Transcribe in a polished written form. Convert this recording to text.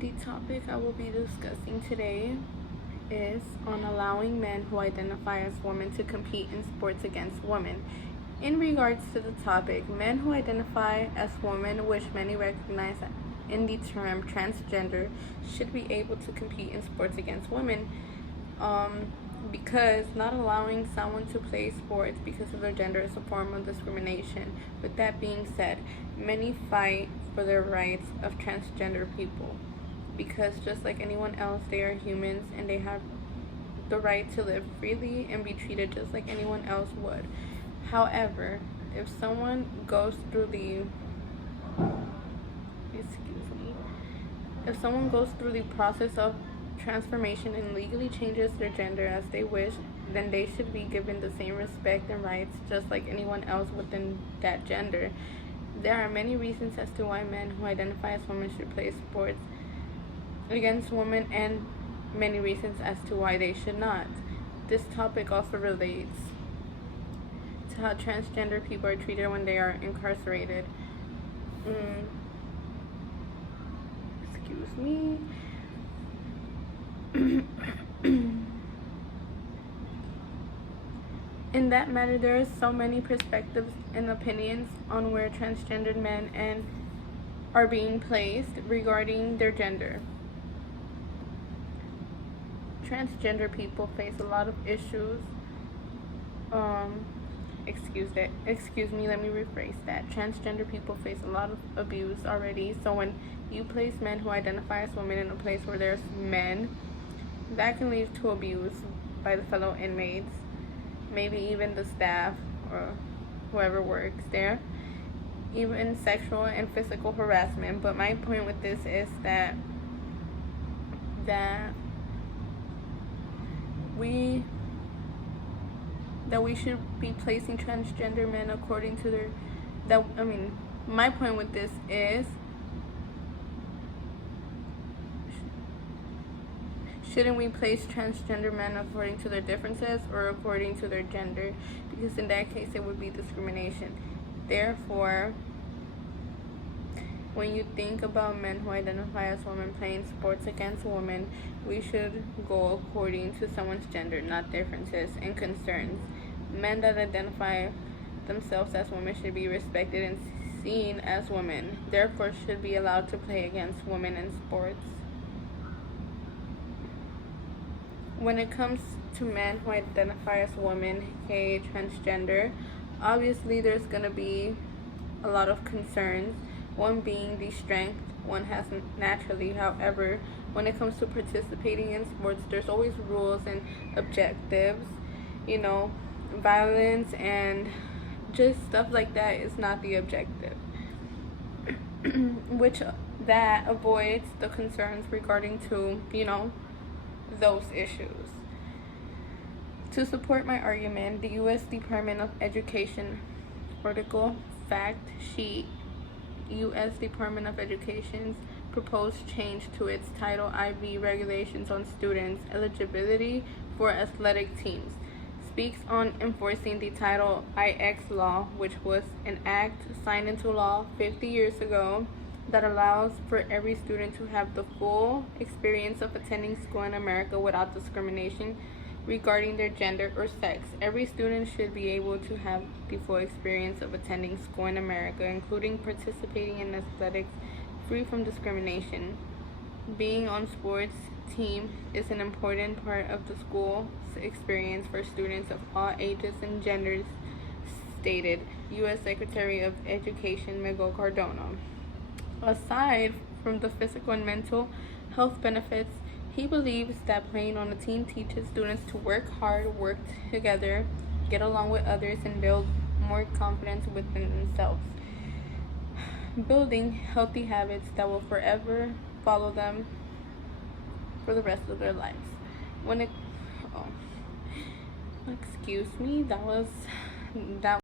The topic I will be discussing today is on allowing men who identify as women to compete in sports against women. In regards to the topic, men who identify as women, which many recognize in the term transgender, should be able to compete in sports against women. Because not allowing someone to play sports because of their gender is a form of discrimination. With that being said, many fight for the rights of transgender people because just like anyone else, they are humans and they have the right to live freely and be treated just like anyone else would. However, if someone goes through the process of transformation and legally changes their gender as they wish, then they should be given the same respect and rights just like anyone else within that gender. There are many reasons as to why men who identify as women should play sports against women, and many reasons as to why they should not. This topic also relates to how transgender people are treated when they are incarcerated. Excuse me. In that matter, there are so many perspectives and opinions on where transgendered men are being placed regarding their gender. Transgender people face a lot of issues. Let me rephrase that. Transgender people face a lot of abuse already. So when you place men who identify as women in a place where there's men, that can lead to abuse by the fellow inmates, maybe even the staff or whoever works there, even sexual and physical harassment. But my point with this is that we should be placing transgender men according to their my point with this is, shouldn't we place transgender men according to their differences or according to their gender? Because in that case it would be discrimination. Therefore, when you think about men who identify as women playing sports against women, we should go according to someone's gender, not differences and concerns. Men that identify themselves as women should be respected and seen as women, therefore should be allowed to play against women in sports. When it comes to men who identify as women, aka transgender, obviously there's going to be a lot of concerns. One being the strength one has naturally. However, when it comes to participating in sports, there's always rules and objectives. Violence and just stuff like that is not the objective. Which that avoids the concerns regarding to, those issues. To support my argument, the U.S. Department of Education article fact sheet, U.S. Department of Education's proposed change to its Title IV regulations on students' eligibility for athletic teams, speaks on enforcing the Title IX law, which was an act signed into law 50 years ago that allows for every student to have the full experience of attending school in America without discrimination regarding their gender or sex. Every student should be able to have the full experience of attending school in America, including participating in athletics free from discrimination. Being on sports team is an important part of the school's experience for students of all ages and genders, stated U.S. Secretary of Education Miguel Cardona. Aside from the physical and mental health benefits, he believes that playing on a team teaches students to work hard, work together, get along with others, and build more confidence within themselves, building healthy habits that will forever follow them for the rest of their lives. That